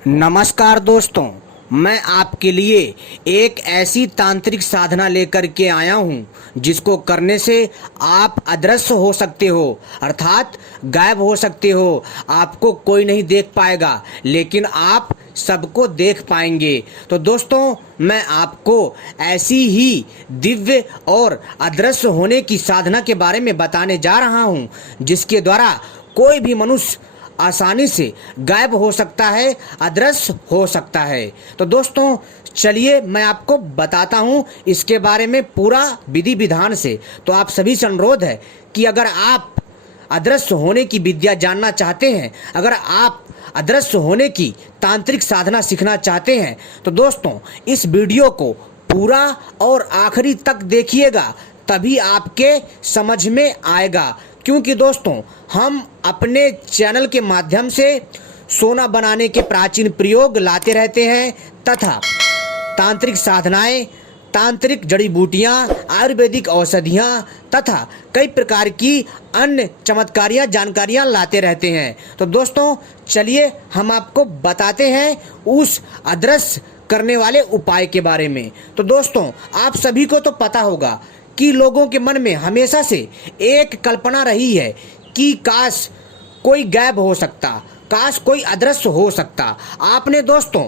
नमस्कार दोस्तों, मैं आपके लिए एक ऐसी तांत्रिक साधना लेकर के आया हूं जिसको करने से आप अदृश्य हो सकते हो, अर्थात गायब हो सकते हो। आपको कोई नहीं देख पाएगा लेकिन आप सबको देख पाएंगे। तो दोस्तों, मैं आपको ऐसी ही दिव्य और अदृश्य होने की साधना के बारे में बताने जा रहा हूं जिसके द्वारा कोई भी मनुष्य आसानी से गायब हो सकता है, अदृश्य हो सकता है। तो दोस्तों, चलिए मैं आपको बताता हूं इसके बारे में पूरा विधि विधान से। तो आप सभी से अनुरोध है कि अगर आप अदृश्य होने की विद्या जानना चाहते हैं, अगर आप अदृश्य होने की तांत्रिक साधना सीखना चाहते हैं, तो दोस्तों इस वीडियो को पूरा और आखिरी तक देखिएगा, तभी आपके समझ में आएगा। क्योंकि दोस्तों, हम अपने चैनल के माध्यम से सोना बनाने के प्राचीन प्रयोग लाते रहते हैं तथा तांत्रिक साधनाएं, तांत्रिक जड़ी बूटियां, आयुर्वेदिक औषधियां तथा कई प्रकार की अन्य चमत्कारियां जानकारियां लाते रहते हैं। तो दोस्तों, चलिए हम आपको बताते हैं उस अदृश्य करने वाले उपाय के बारे में। तो दोस्तों, आप सभी को तो पता होगा कि लोगों के मन में हमेशा से एक कल्पना रही है कि काश कोई गायब हो सकता, काश कोई अदृश्य हो सकता। आपने दोस्तों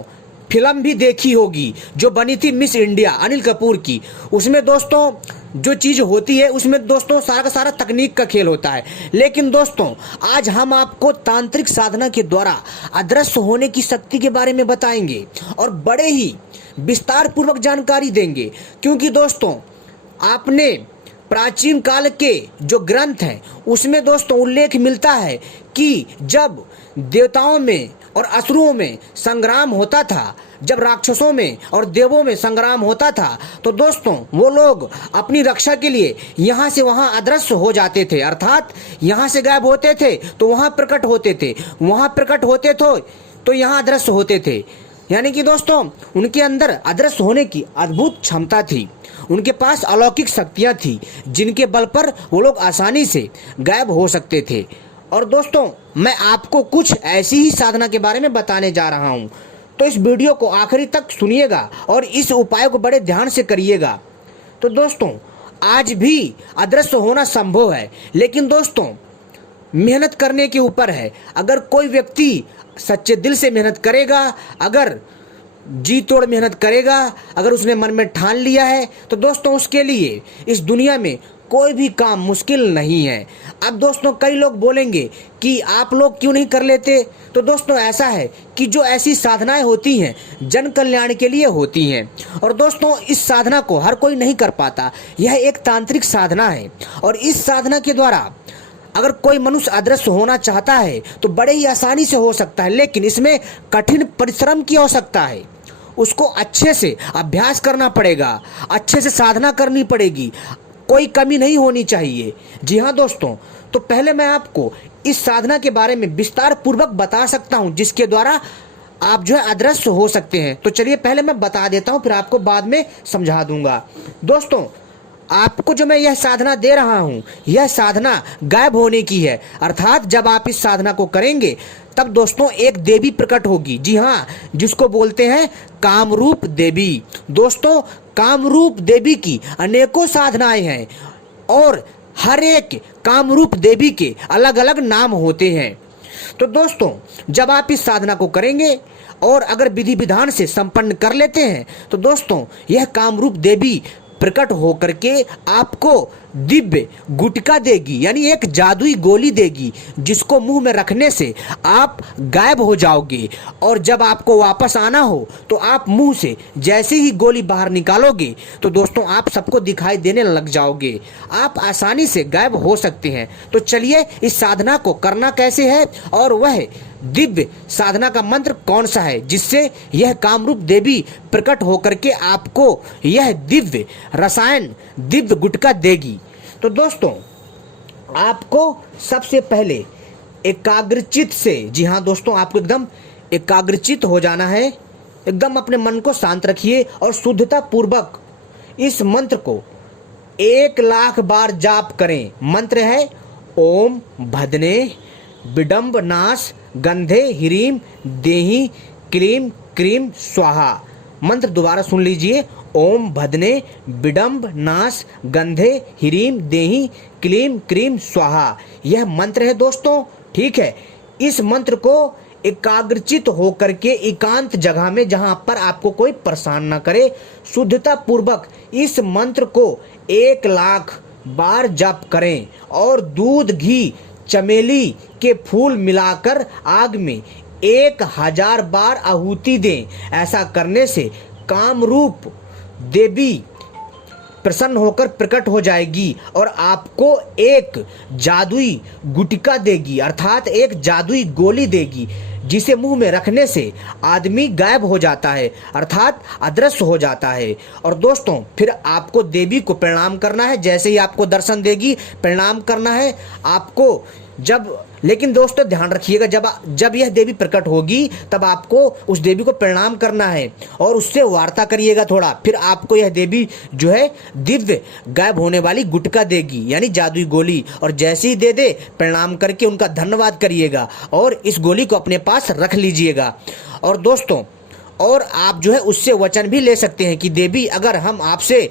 फिल्म भी देखी होगी जो बनी थी मिस इंडिया अनिल कपूर की। उसमें दोस्तों जो चीज होती है उसमें दोस्तों सारा का सारा तकनीक का खेल होता है। लेकिन दोस्तों, आज हम आपको तांत्रिक साधना के द्वारा अदृश्य होने की शक्ति के बारे में बताएंगे और बड़े ही विस्तार पूर्वक जानकारी देंगे। क्योंकि दोस्तों, आपने प्राचीन काल के जो ग्रंथ हैं उसमें दोस्तों उल्लेख मिलता है कि जब देवताओं में और असुरों में संग्राम होता था, जब राक्षसों में और देवों में संग्राम होता था, तो दोस्तों वो लोग अपनी रक्षा के लिए यहाँ से वहाँ अदृश्य हो जाते थे, अर्थात यहाँ से गायब होते थे तो वहाँ प्रकट होते थे, वहाँ प्रकट होते थे तो यहाँ अदृश्य होते थे। यानी कि दोस्तों उनके अंदर अदृश्य होने की अद्भुत क्षमता थी, उनके पास अलौकिक शक्तियां थी जिनके बल पर वो लोग आसानी से गायब हो सकते थे। और दोस्तों, मैं आपको कुछ ऐसी ही साधना के बारे में बताने जा रहा हूं, तो इस वीडियो को आखिरी तक सुनिएगा और इस उपाय को बड़े ध्यान से करिएगा। तो दोस्तों, आज भी अदृश्य होना संभव है, लेकिन दोस्तों मेहनत करने के ऊपर है। अगर कोई व्यक्ति सच्चे दिल से मेहनत करेगा, अगर जी तोड़ मेहनत करेगा, अगर उसने मन में ठान लिया है, तो दोस्तों उसके लिए इस दुनिया में कोई भी काम मुश्किल नहीं है। अब दोस्तों कई लोग बोलेंगे कि आप लोग क्यों नहीं कर लेते। तो दोस्तों ऐसा है कि जो ऐसी साधनाएं होती हैं जन कल्याण के लिए होती हैं, और दोस्तों इस साधना को हर कोई नहीं कर पाता। यह एक तांत्रिक साधना है और इस साधना के द्वारा अगर कोई मनुष्य अदृश्य होना चाहता है तो बड़े ही आसानी से हो सकता है, लेकिन इसमें कठिन परिश्रम की आवश्यकता है। उसको अच्छे से अभ्यास करना पड़ेगा, अच्छे से साधना करनी पड़ेगी, कोई कमी नहीं होनी चाहिए। जी हाँ दोस्तों, तो पहले मैं आपको इस साधना के बारे में विस्तार पूर्वक बता सकता हूँ जिसके द्वारा आप जो है अदृश्य हो सकते हैं। तो चलिए पहले मैं बता देता हूँ, फिर आपको बाद में समझा दूंगा। दोस्तों, आपको जो मैं यह साधना दे रहा हूं, यह साधना गायब होने की है, अर्थात जब आप इस साधना को करेंगे तब दोस्तों एक देवी प्रकट होगी। जी हाँ, जिसको बोलते हैं कामरूप देवी। दोस्तों, कामरूप देवी की अनेकों साधनाएं हैं और हर एक कामरूप देवी के अलग अलग नाम होते हैं। तो दोस्तों, जब आप इस साधना को करेंगे और अगर विधि विधान से संपन्न कर लेते हैं, तो दोस्तों यह कामरूप देवी प्रकट होकर के आपको दिव्य गुटका देगी, यानी एक जादुई गोली देगी जिसको मुंह में रखने से आप गायब हो जाओगे। और जब आपको वापस आना हो तो आप मुंह से जैसे ही गोली बाहर निकालोगे तो दोस्तों आप सबको दिखाई देने लग जाओगे, आप आसानी से गायब हो सकते हैं। तो चलिए इस साधना को करना कैसे है और वह दिव्य साधना का मंत्र कौन सा है जिससे यह कामरूप देवी प्रकट होकर के आपको यह दिव्य रसायन, दिव्य गुटका देगी। तो दोस्तों, आपको सबसे पहले एकाग्रचित से, जी हाँ दोस्तों, आपको एकदम एकाग्रचित हो जाना है। एकदम अपने मन को शांत रखिए और शुद्धता पूर्वक इस मंत्र को 1,00,000 बार जाप करें। मंत्र है ओम भदने विडम्बनाश गंधे ह्रीम देहि क्लीम क्रीम स्वाहा। मंत्र दोबारा सुन लीजिए। ओम भदने बिडम्ब नाश गंधे ह्रीम देहि क्लीम क्रीम स्वाहा। यह मंत्र है दोस्तों, ठीक है। इस मंत्र को एकाग्रचित होकर के एकांत जगह में, जहां पर आपको कोई परेशान न करे, शुद्धता पूर्वक इस मंत्र को 1,00,000 बार जप करें और दूध घी चमेली के फूल मिलाकर आग में 1,000 बार आहुति दें। ऐसा करने से कामरूप देवी प्रसन्न होकर प्रकट हो जाएगी और आपको एक जादुई गुटिका देगी, अर्थात एक जादुई गोली देगी, जिसे मुंह में रखने से आदमी गायब हो जाता है, अर्थात अदृश्य हो जाता है। और दोस्तों फिर आपको देवी को प्रणाम करना है। जैसे ही आपको दर्शन देगी प्रणाम करना है आपको। लेकिन दोस्तों ध्यान रखिएगा, जब यह देवी प्रकट होगी तब आपको उस देवी को प्रणाम करना है और उससे वार्ता करिएगा थोड़ा। फिर आपको यह देवी जो है दिव्य गायब होने वाली गुटका देगी, यानी जादुई गोली। और जैसे ही दे प्रणाम करके उनका धन्यवाद करिएगा और इस गोली को अपने पास रख लीजिएगा। और दोस्तों और आप जो है उससे वचन भी ले सकते हैं कि देवी, अगर हम आपसे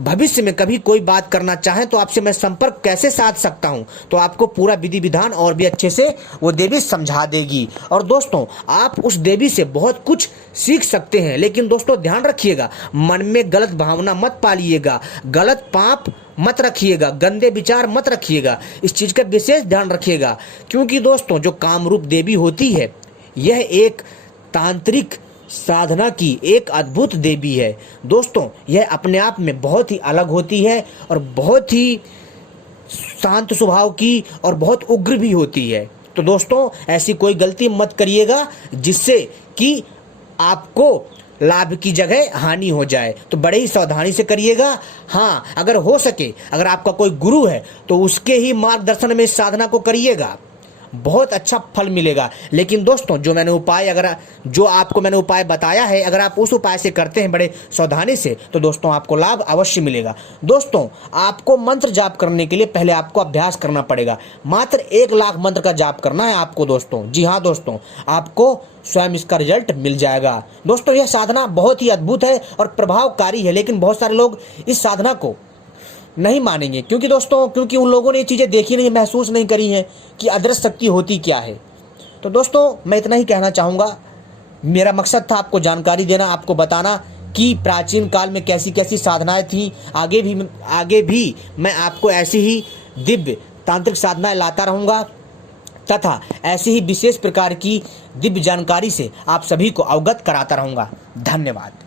भविष्य में कभी कोई बात करना चाहें तो आपसे मैं संपर्क कैसे साध सकता हूं, तो आपको पूरा विधि विधान और भी अच्छे से वो देवी समझा देगी। और दोस्तों आप उस देवी से बहुत कुछ सीख सकते हैं। लेकिन दोस्तों ध्यान रखिएगा, मन में गलत भावना मत पालिएगा, गलत पाप मत रखिएगा, गंदे विचार मत रखिएगा। इस चीज का विशेष ध्यान रखिएगा, क्योंकि दोस्तों जो कामरूप देवी होती है यह एक तांत्रिक साधना की एक अद्भुत देवी है। दोस्तों यह अपने आप में बहुत ही अलग होती है और बहुत ही शांत स्वभाव की और बहुत उग्र भी होती है। तो दोस्तों ऐसी कोई गलती मत करिएगा जिससे कि आपको लाभ की जगह हानि हो जाए, तो बड़े ही सावधानी से करिएगा। हाँ, अगर हो सके, अगर आपका कोई गुरु है तो उसके ही मार्गदर्शन में इस साधना को करिएगा, बहुत अच्छा फल मिलेगा। लेकिन दोस्तों जो आपको मैंने उपाय बताया है, अगर आप उस उपाय से करते हैं बड़े सावधानी से, तो दोस्तों आपको लाभ अवश्य मिलेगा। दोस्तों आपको मंत्र जाप करने के लिए पहले आपको अभ्यास करना पड़ेगा। मात्र 1,00,000 मंत्र का जाप करना है आपको दोस्तों। जी हाँ दोस्तों, आपको स्वयं इसका रिजल्ट मिल जाएगा। दोस्तों यह साधना बहुत ही अद्भुत है और प्रभावकारी है, लेकिन बहुत सारे लोग इस साधना को नहीं मानेंगे, क्योंकि उन लोगों ने ये चीज़ें देखी नहीं, महसूस नहीं करी हैं कि अदृश्य शक्ति होती क्या है। तो दोस्तों मैं इतना ही कहना चाहूँगा। मेरा मकसद था आपको जानकारी देना, आपको बताना कि प्राचीन काल में कैसी कैसी साधनाएं थी। आगे भी मैं आपको ऐसी ही दिव्य तांत्रिक साधनाएं लाता रहूँगा तथा ऐसी ही विशेष प्रकार की दिव्य जानकारी से आप सभी को अवगत कराता रहूँगा। धन्यवाद।